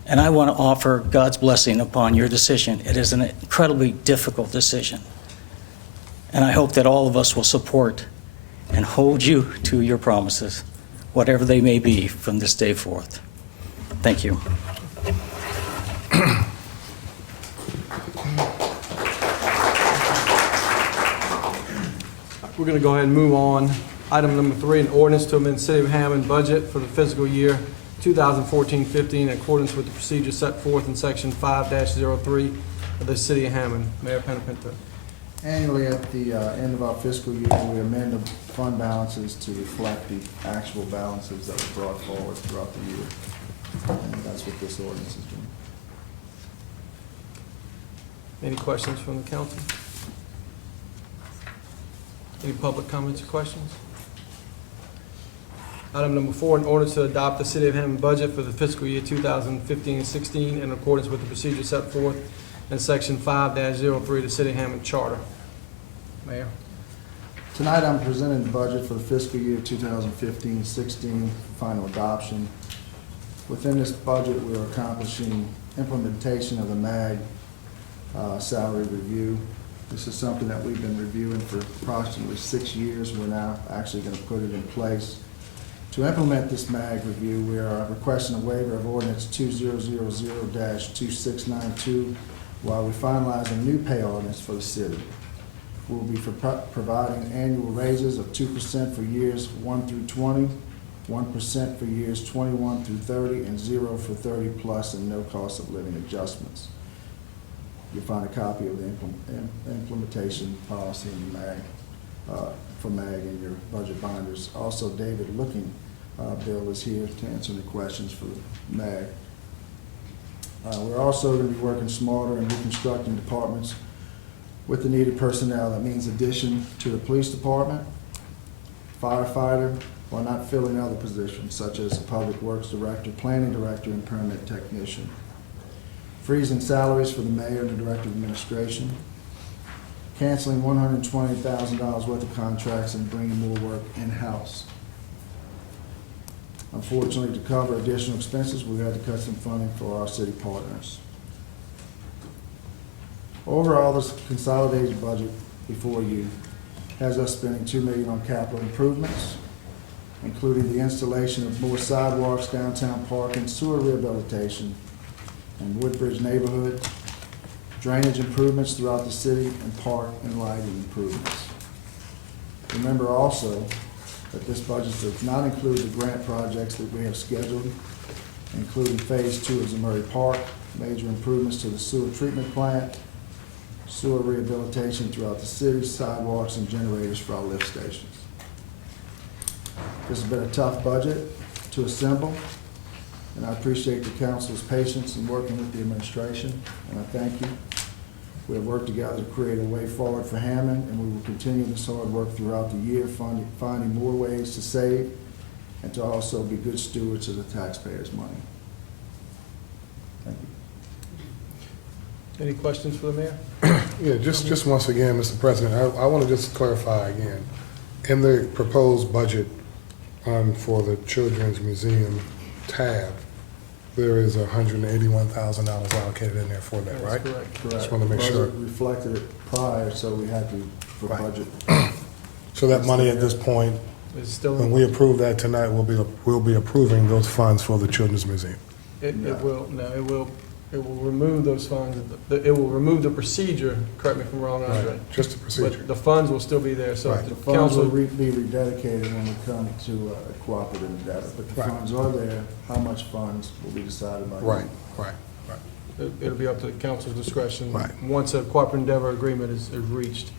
And I want to offer God's blessing upon your decision. It is an incredibly difficult decision. And I hope that all of us will support and hold you to your promises, whatever they may be from this day forth. Thank you. We're going to go ahead and move on. Item number 3, an ordinance to amend City of Hammond budget for the fiscal year 2014-15 in accordance with the procedure set forth in Section 5-03 of the City of Hammond. Mayor Penapinto. Annually, at the end of our fiscal year, we amend the fund balances to reflect the actual balances that were brought forward throughout the year. And that's what this ordinance is doing. Any questions from the council? Any public comments or questions? Item number 4, an ordinance to adopt the City of Hammond budget for the fiscal year 2015-16 in accordance with the procedure set forth in Section 5-03 of the City of Hammond Charter. Mayor. Tonight, I'm presenting the budget for the fiscal year 2015-16 final adoption. Within this budget, we are accomplishing implementation of the MAG salary review. This is something that we've been reviewing for approximately 6 years. We're now actually going to put it in place. To implement this MAG review, we are requesting a waiver of ordinance 2000-2692 while we finalize a new pay ordinance for the city. We'll be providing annual raises of 2% for years 1 through 20, 1% for years 21 through 30, and 0 for 30 plus, and no cost of living adjustments. You'll find a copy of the implementation policy in MAG, for MAG in your budget binders. Also, David Looking Bill is here to answer any questions for MAG. We're also going to be working smarter and reconstructing departments with the needed personnel. That means addition to the police department, firefighter, while not filling other positions such as public works director, planning director, and permit technician. Freezing salaries for the mayor and the director of administration. Canceling $120,000 worth of contracts and bringing more work in-house. Unfortunately, to cover additional expenses, we had to cut some funding for our city partners. Overall, this consolidated budget before you has us spending $2 million on capital improvements, including the installation of more sidewalks, downtown parking, sewer rehabilitation, and Woodbridge neighborhood, drainage improvements throughout the city, and park and lighting improvements. Remember also that this budget does not include the grant projects that we have scheduled, including Phase 2 of Zamurray Park, major improvements to the sewer treatment plant, sewer rehabilitation throughout the city, sidewalks, and generators for our lift stations. This has been a tough budget to assemble, and I appreciate the council's patience in working with the administration, and I thank you. We have worked together to create a way forward for Hammond, and we will continue this hard work throughout the year, finding more ways to save and to also be good stewards of the taxpayers' money. Thank you. Any questions for the mayor? Yeah, just once again, Mr. President, I want to just clarify again. In the proposed budget for the Children's Museum tab, there is $181,000 allocated in there for that, right? That's correct. Just want to make sure. Budget reflected it prior, so we had to, for budget. So that money at this point, It's still, when we approve that tonight, we'll be approving those funds for the Children's Museum. it will remove those funds. It will remove the procedure, correct me if I'm wrong, Andre. Right, just the procedure. But the funds will still be there, so Right. if The the funds will council, be rededicated when we come to a cooperative endeavor, but the Right. funds are there. How much funds will be decided by you. Right. it'll be up to the council's discretion. Right. Once a cooperative endeavor agreement is reached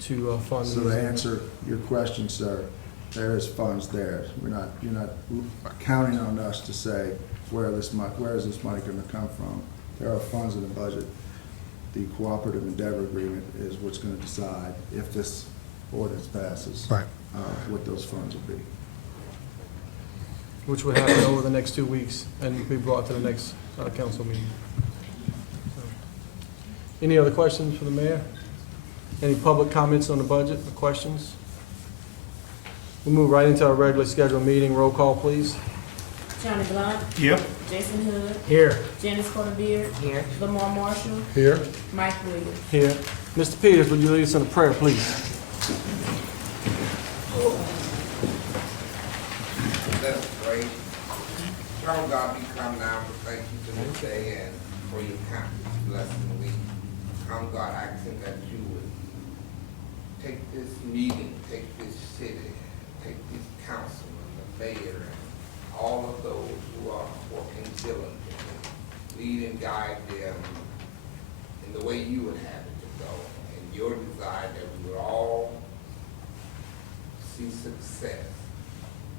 to fund. So the to museum. answer your question, sir, there is funds there. You're not counting on us to say where is this money going to come from. There are funds in the budget. The cooperative endeavor agreement is what's going to decide if this ordinance passes. Right. What those funds will be. Which will happen over the next 2 weeks and be brought to the next council meeting. So, any other questions for the mayor? Any public comments on the budget or questions? We'll move right into our regularly scheduled meeting. Roll call, please. Johnny Blunt. Here. Jason Hood. Here. Janice Porter Beard. Here. Lamar Marshall. Here. Mike Williams. Here. Mr. Peters, would you lead us in a prayer, please? Let us pray. Lord God, we come now to thank you for this day and for your countless blessing. We come, God, asking that you would take this meeting, take see success,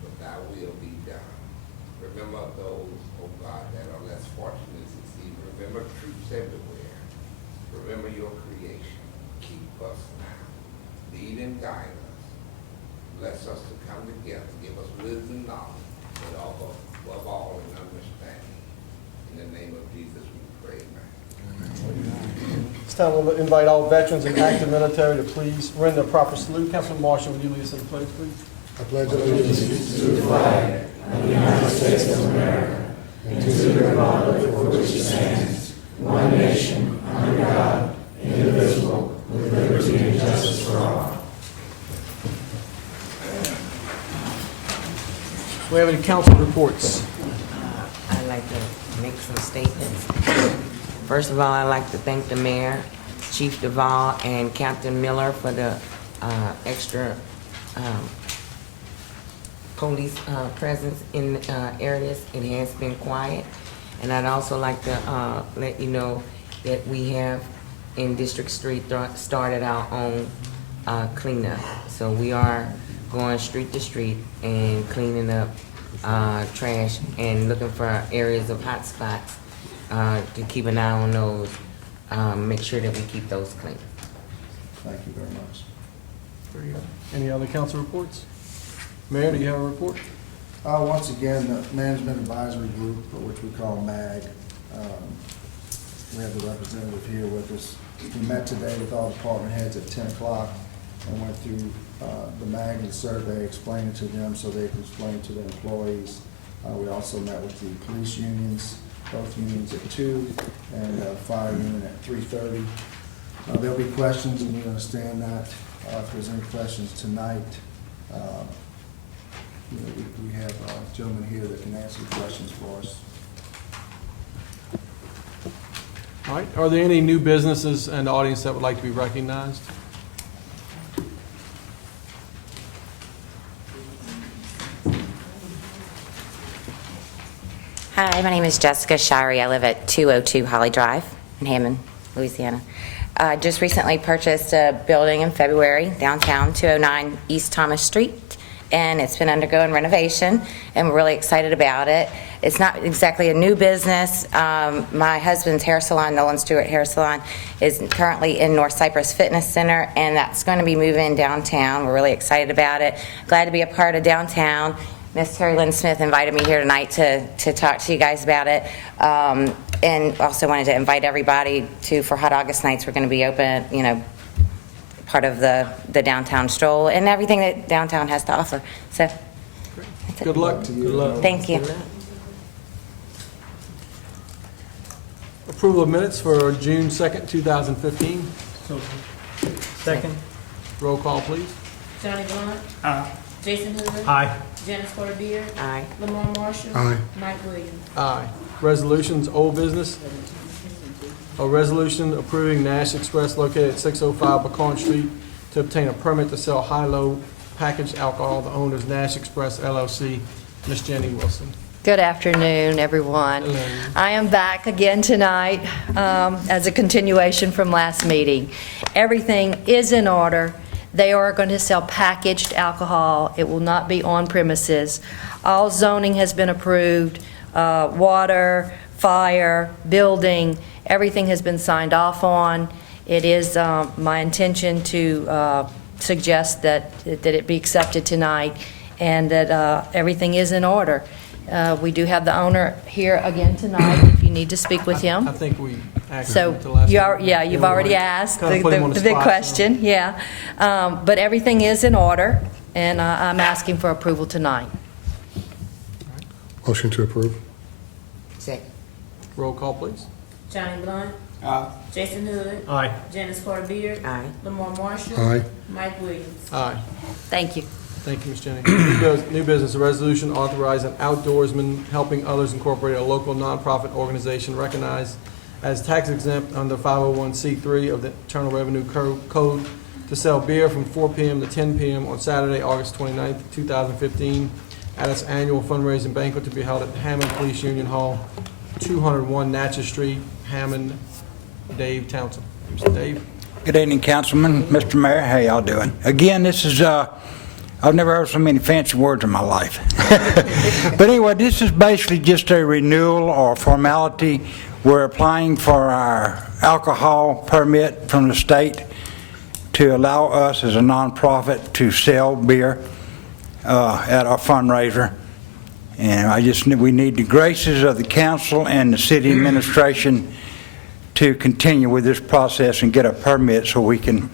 but thy will be done. Remember those, oh God, that are less fortunate to succeed. Remember troops everywhere. Remember your creation. Keep us now. Lead and guide us. Bless us to come together. Give us wisdom, knowledge, but above all in understanding. In the name of Jesus we pray, amen. It's time we'll invite all veterans and active military to please render a proper salute. Councilman Marshall, would you lead us in the pledge, please? I pledge allegiance to the flag of the United States of America and to the republic for which it stands, one nation, under God, indivisible, with liberty and justice for all. Do we have any council reports? I'd like to make some statements. First of all, I'd like to thank the mayor, Chief Duvall, and Captain Miller for the extra police presence in areas. It has been quiet. And I'd also like to let you know that we have in District Street started our own cleanup. So we are going street to street and cleaning up trash and looking for areas of hot spots to keep an eye on those, make sure that we keep those clean. Thank you very much. Very good. Any other council reports? Mayor, do you have a report? Once again, the Management Advisory Group, which we call MAG, we have the representative here with us. We met today with all department heads at 10 o'clock and went through the MAG and survey, explaining to them so they can explain to the employees. We also met with the police unions, both unions at 2 and fire union at 3:30. There'll be questions, and we understand that. If there's any questions tonight, we have a gentleman here that can answer the questions for us. All right. Are there any new businesses in the audience that would like to be recognized? Hi, my name is Jessica Shirey. I live at 202 Holly Drive in Hammond, Louisiana. Just recently purchased a building in February, downtown, 209 East Thomas Street, and it's been undergoing renovation, and we're really excited about it. It's not exactly a new business. My husband's hair salon, Nolan Stewart Hair Salon, is currently in North Cypress Fitness Center, and that's going to be moving downtown. We're really excited about it. Glad to be a part of downtown. Miss Terry Lynn Smith invited me here tonight to talk to you guys about it, and also wanted to invite everybody for Hot August Nights. We're going to be open, part of the downtown stroll and everything that downtown has to offer. So, that's it. Good luck to you. Good luck. Thank you. Approval of minutes for June 2nd, 2015. Second. Roll call, please. Johnny Blunt. Aye. Jason Hood. Aye. Janice Porter Beard. Aye. Lamar Marshall. Aye. Mike Williams. Aye. Resolutions, old business. A resolution approving Nash Express located at 605 Bacon Street to obtain a permit to sell high-low packaged alcohol. The owner is Nash Express LLC. Ms. Jenny Wilson. Good afternoon, everyone. Hello. I am back again tonight as a continuation from last meeting. Everything is in order. They are going to sell packaged alcohol. It will not be on premises. All zoning has been approved, water, fire, building, everything has been signed off on. It is my intention to suggest that it be accepted tonight and that everything is in order. We do have the owner here again tonight if you need to speak with him. I think we actually So, went to last you are, meeting. yeah, you've already asked Kind of put him on the big spot, question, yeah. But everything is in order, and I'm asking for approval tonight. Motion to approve. Second. Roll call, please. Johnny Blunt. Aye. Jason Hood. Aye. Janice Porter Beard. Aye. Lamar Marshall. Aye. Mike Williams. Aye. Thank you. Thank you, Ms. Jenny. New business, a resolution authorizing Outdoorsmen Helping Others Incorporated, a local nonprofit organization recognized as tax exempt under 501c3 of the Internal Revenue Code to sell beer from 4 p.m. to 10 p.m. on Saturday, August 29th, 2015, at its annual fundraising banquet to be held at Hammond Police Union Hall, 201 Natchez Street, Hammond. Dave Townsend. Mr. Dave. Good evening, Councilman, Mr. Mayor. How y'all doing? Again, this is I've never heard so many fancy words in my life. But anyway, this is basically just a renewal or formality. We're applying for our alcohol permit from the state to allow us as a nonprofit to sell beer at our fundraiser. And we need the graces of the council and the city administration to continue with this process and get a permit so we can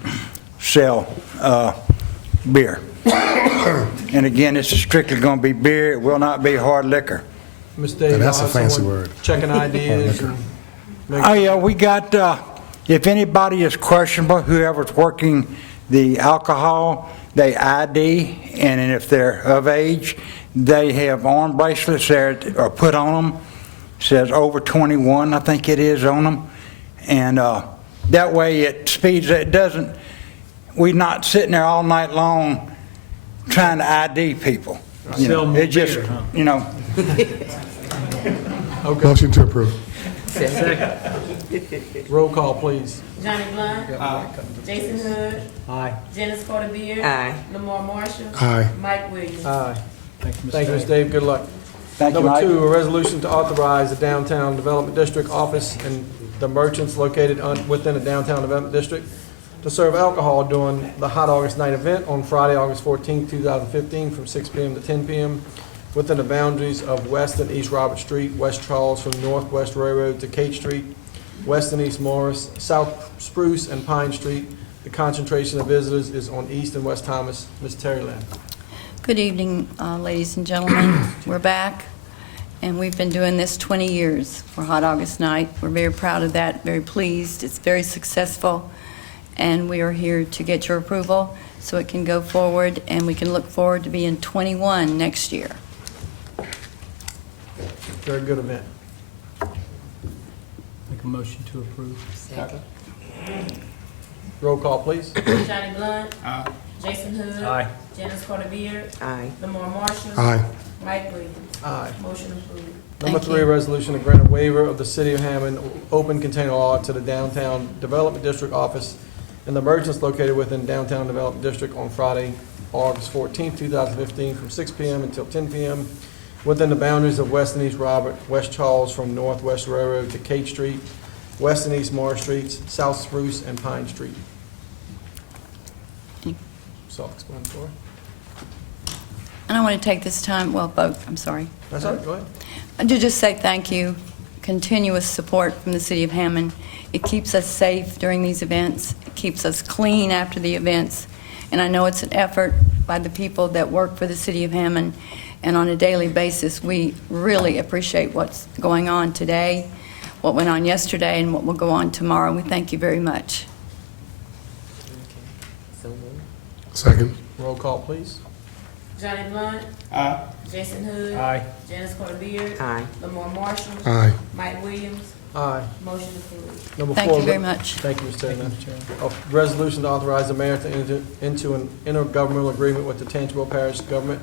sell beer. And again, this is strictly going to be beer. It will not be hard liquor. Ms. Dave, That's I'll a have fancy someone word. checking IDs. And Oh, yeah, we got, if anybody is questionable, whoever's working the alcohol, they ID, and then if they're of age, they have arm bracelets there are put on them. Says over 21, I think it is, on them. And that way it speeds, it doesn't, we're not sitting there all night long trying to ID people. You know, it just, you know. Okay. Motion to approve. Roll call, please. Johnny Blunt. Aye. Jason Hood. Aye. Janice Carter Beard. Aye. Lamar Marshall. Aye. Mike Williams. Aye. Thank you, Ms. Dave. Good luck. Thank you, Number Mike. 2, a resolution to authorize the Downtown Development District office and the merchants located within the Downtown Development District to serve alcohol during the Hot August Night event on Friday, August 14, 2015, from 6 p.m. to 10 p.m. within the boundaries of West and East Robert Street, West Charles from Northwest Railroad to Kate Street, West and East Morris, South Spruce and Pine Street. The concentration of visitors is on East and West Thomas. Ms. Terry Lynn. Good evening, ladies and gentlemen. We're back, and we've been doing this 20 years for Hot August Night. We're very proud of that, very pleased. It's very successful, and we are here to get your approval so it can go forward, and we can look forward to being 21 next year. Very good event. Make a motion to approve. Second. Roll call, please. Johnny Blunt. Aye. Jason Hood. Aye. Janice Carter Beard. Aye. Lamar Marshall. Aye. Mike Williams. Aye. Motion approved. Number Thank 3, you. resolution to grant a waiver of the City of Hammond open container law to the Downtown Development District office and the merchants located within Downtown Development District on Friday, August 14, 2015, from 6 p.m. until 10 p.m. within the boundaries of West and East Robert, West Charles from Northwest Railroad to Kate Street, West and East Morris Streets, South Spruce and Pine Street. Self-explanatory. And I want to take this time, well, both, I'm sorry. That's all right, go ahead. To just say thank you, continuous support from the City of Hammond. It keeps us safe during these events. It keeps us clean after the events. And I know it's an effort by the people that work for the City of Hammond. And on a daily basis, we really appreciate what's going on today, what went on yesterday, and what will go on tomorrow. We thank you very much. So moved. Second. Roll call, please. Johnny Blunt. Aye. Jason Hood. Aye. Janice Carter Beard. Aye. Lamar Marshall. Aye. Mike Williams. Aye. Motion approved. Number Thank 4. you very much. Thank you, Ms. Taylor. A resolution to authorize the mayor to enter into an intergovernmental agreement with the Tangipahoa Parish government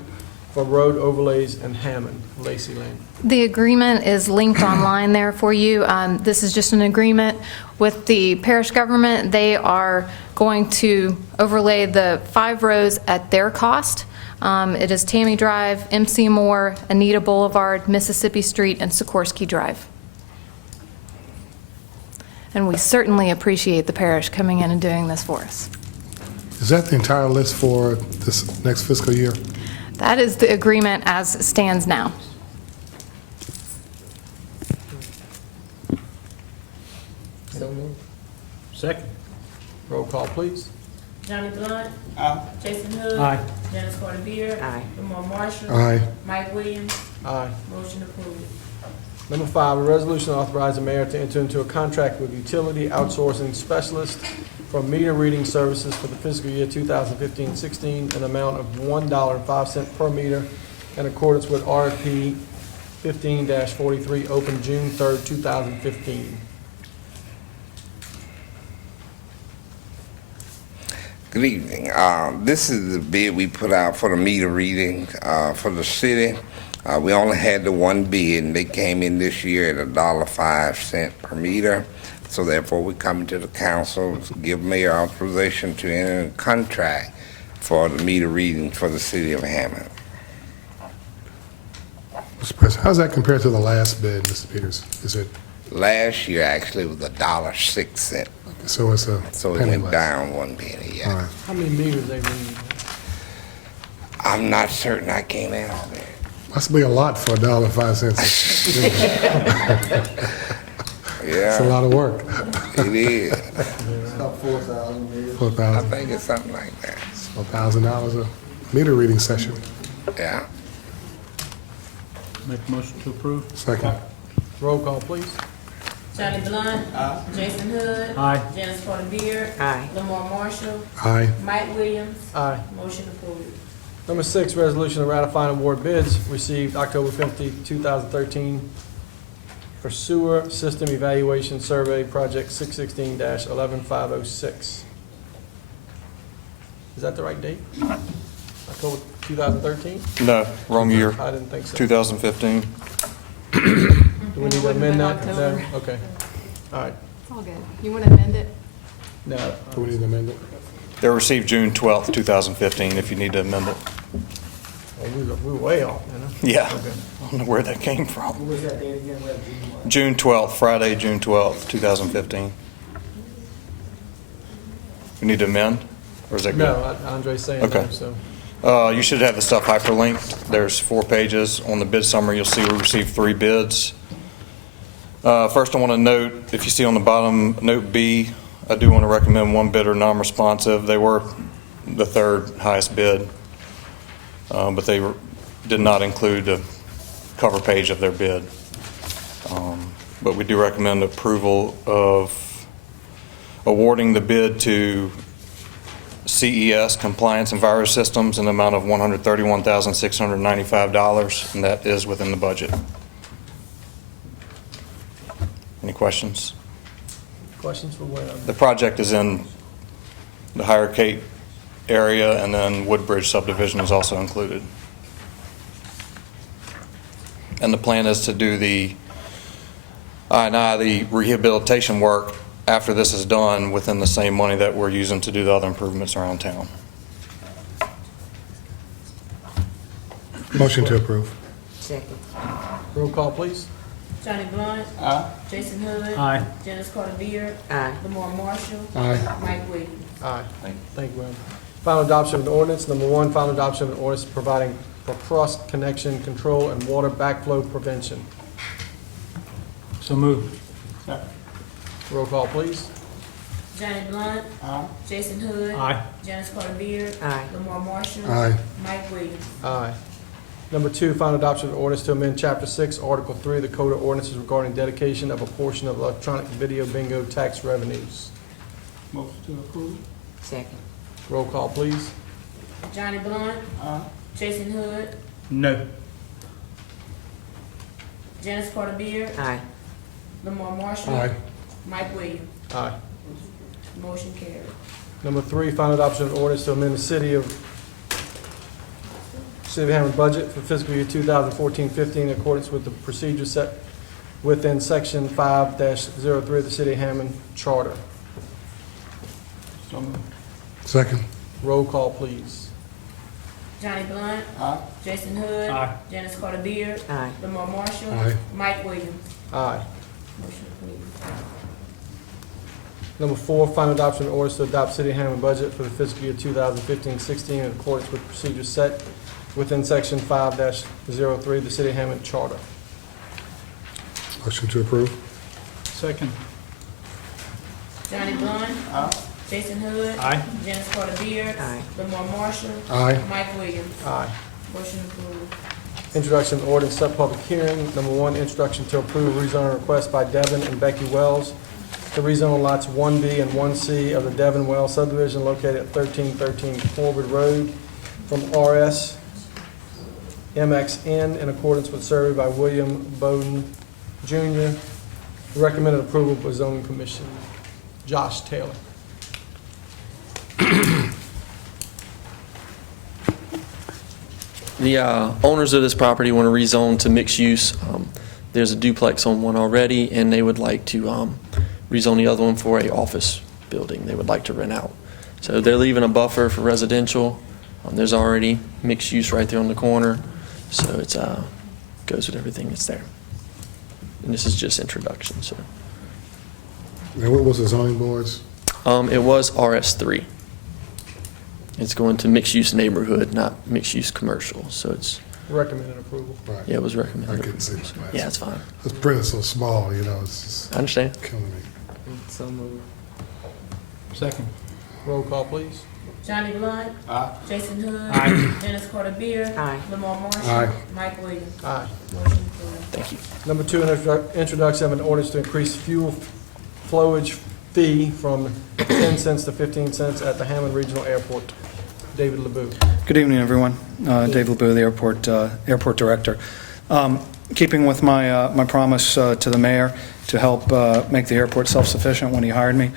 for road overlays in Hammond. Lacey Lane. The agreement is linked online there for you. This is just an agreement with the parish government. They are going to overlay the 5 roads at their cost. It is Tammy Drive, MC Moore, Anita Boulevard, Mississippi Street, and Sikorsky Drive. And we certainly appreciate the parish coming in and doing this for us. Is that the entire list for this next fiscal year? That is the agreement as it stands now. So moved. Second. Roll call, please. Johnny Blunt. Jason Hood. Aye. Janice Carter Beard. Aye. Lamar Marshall. Aye. Mike Williams. Aye. Motion approved. Number 5, a resolution authorizing the mayor to enter into a contract with utility outsourcing specialist for meter reading services for the fiscal year 2015-16, an amount of $1.05 per meter in accordance with RFP 15-43, open June 3rd, 2015. Good evening. This is the bid we put out for the meter reading for the city. We only had the one bid, and they came in this year at $1.05 per meter. So therefore, we come to the council to give mayor authorization to enter a contract for the meter reading for the city of Hammond. Mr. President, how does that compare to the last bid, Mr. Peters? Is it, Last year, actually, it was $1.06. so it's a So it penny went less? down 1 penny, All yeah. right. How many meters they read? I'm not certain, I can't answer that. Must be a lot for $1.05. Yeah. It's a lot of work. It is. About 4,000 meters. I 4,000, think it's something like that. $4,000 a meter reading session. Yeah. Make a motion to approve. Second. Roll call, please. Johnny Blunt. Jason Hood. Aye. Janice Carter Beard. Aye. Lamar Marshall. Aye. Mike Williams. Aye. Motion approved. Number 6, resolution to ratify and award bids received October 15, 2013 for sewer system evaluation survey project 616-11506. Is that the right date? October 2013? No, wrong year. I didn't think so. 2015. Do we need to amend that? No? Okay. All right. It's all good. You want to amend it? No. Do we need to amend it? They were received June 12th, 2015, if you need to amend it. We were way off, you know? Yeah. Okay. I don't know where that came from. What was that date again? June 12th, Friday, June 12th, 2015. We need to amend, or is that good? No, Andre's saying Okay. no, so. You should have the stuff hyperlinked. There's 4 pages. On the bid summary, you'll see we received 3 bids. First, I want to note, if you see on the bottom, note B, I do want to recommend one bidder non-responsive. They were the 3rd highest bid, but they did not include the cover page of their bid. But we do recommend approval of awarding the bid to CES, Compliance and Virus Systems, in the amount of $131,695, and that is within the budget. Any questions? Questions for where? The project is in the Higher Cape area, and then Woodbridge subdivision is also included. And the plan is to do the the rehabilitation work after this is done within the same money that we're using to do the other improvements around town. Motion to approve. Second. Roll call, please. Johnny Blunt. Jason Hood. Aye. Janice Carter Beard. Aye. Lamar Marshall. Aye. Mike Williams. Aye. Thank you, ma'am. Final adoption of an ordinance. Number 1, final adoption of an ordinance providing for cross connection control and water backflow prevention. So moved. Roll call, please. Johnny Blunt. Jason Hood. Aye. Janice Carter Beard. Aye. Lamar Marshall. Aye. Mike Williams. Aye. Number 2, final adoption of an ordinance to amend Chapter 6, Article 3 of the Code of Ordinances regarding dedication of a portion of electronic video bingo tax revenues. Motion to approve. Second. Roll call, please. Johnny Blunt. Jason Hood. No. Janice Carter Beard. Aye. Lamar Marshall. Aye. Mike Williams. Aye. Motion carried. Number 3, final adoption of an ordinance to amend the City of Hammond budget for fiscal year 2014-15 in accordance with the procedures set within Section 5-03 of the City of Hammond Charter. So moved. Second. Roll call, please. Johnny Blunt. Jason Hood. Aye. Janice Carter Beard. Aye. Lamar Marshall. Aye. Mike Williams. Aye. Motion approved. Number 4, final adoption of orders to adopt City of Hammond budget for the fiscal year 2015-16 in accordance with procedures set within Section 5-03 of the City of Hammond Charter. Motion to approve. Second. Johnny Blunt. Jason Hood. Aye. Janice Carter Beard. Aye. Lamar Marshall. Aye. Mike Williams. Aye. Motion approved. Introduction of ordinance, set public hearing. Number 1, introduction to approve rezoning request by Devin and Becky Wells to rezone lots 1B and 1C of the Devin Wells subdivision located at 1313 Forward Road from RS MXN in accordance with survey by William Bowden Jr. Recommended approval by zoning commission. Josh Taylor. The owners of this property want to rezone to mixed use. There's a duplex on one already, and they would like to rezone the other one for a office building they would like to rent out. So they're leaving a buffer for residential, There's already mixed use right there on the corner, so it's goes with everything that's there. And this is just introduction, so. And what was the zoning board's? It was RS3. It's going to mixed-use neighborhood, not mixed-use commercial, so it's, Recommended approval. Right. yeah, it was recommended. I couldn't see the plans. Yeah, it's fine. This print is so small, you know, it's just I understand. killing me. So moved. Second. Roll call, please. Johnny Blunt. Aye. Jason Hood. Aye. Dennis Carter Beard. Aye. Lamar Marshall. Aye. Mike Williams. Aye. Motion approved. Thank you. Number 2, introduction of an ordinance to increase fuel flowage fee from 10 cents to 15 cents at the Hammond Regional Airport. David LeBeau. Good evening, everyone. Dave LeBeau, the airport director. Keeping with my promise to the mayor to help make the airport self-sufficient when he hired me,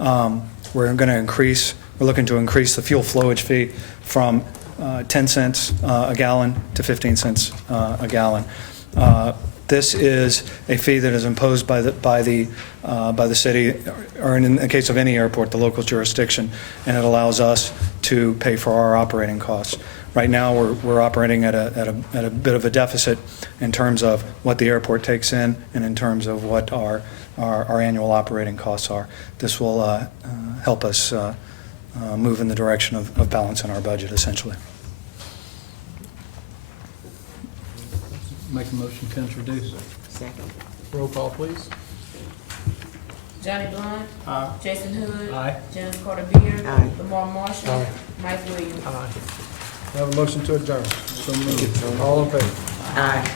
we're looking to increase the fuel flowage fee from 10 cents a gallon to 15 cents a gallon. This is a fee that is imposed by the city, or in the case of any airport, the local jurisdiction, and it allows us to pay for our operating costs. Right now, we're operating at a bit of a deficit in terms of what the airport takes in and in terms of what our annual operating costs are. This will help us move in the direction of balancing our budget, essentially. Make a motion to introduce. Second. Roll call, please. Johnny Blunt. Aye. Jason Hood. Aye. Dennis Carter Beard. Aye. Lamar Marshall. Aye. Mike Williams. Aye. We have a motion to adjourn. So moved. All in favor? Aye.